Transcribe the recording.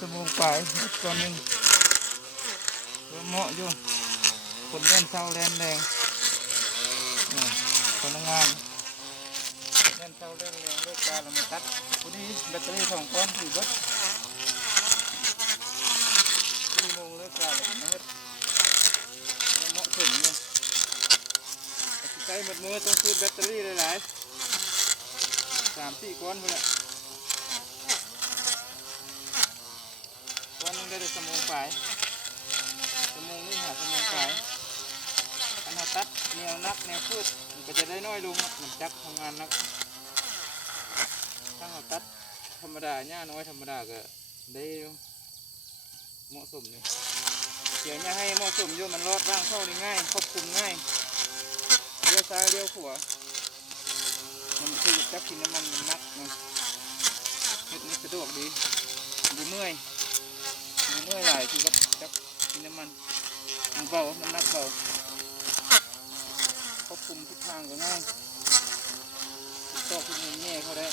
ชั่วโมงปลายตัวหนึ่งเหมาะอยู่คนเล่นเศร้าแรงแรงพนักงานเล่นเศร้าเล่นแรงเลิกการเรามาตัดพอดีแบตเตอรี่2 ก้อนถือว่า4 โมงเลิกการแล้วนะเหมาะสมเนี่ยใช้หมดมือต้องซื้อแบตเตอรี่หลายๆ3-4 ก้อนไปแหละก้อนนึงได้แต่ชั่วโมงปลายชั่วโมงนี้หาชั่วโมงปลายอันหาตัดแนวนักแนวพืชมันก็จะได้น้อยลงมันจักทำงานนักถ้าเราตัดธรรมดาหญ้าน้อยธรรมดาก็ได้เหมาะสมเลยเดี๋ยวนี้ให้เหมาะสมอยู่มันรอดร่างเข้าได้ง่ายควบคุมง่ายเลี้ยวซ้ายเลี้ยวขวามันคือจักกินน้ำมันนักมันสะดวกดีดูเมื่อยหลายคือกับจักกินน้ำมันเบาน้ำหนักเบาควบคุมทิศทางก็ง่ายตอกที่มือแง่เขาได้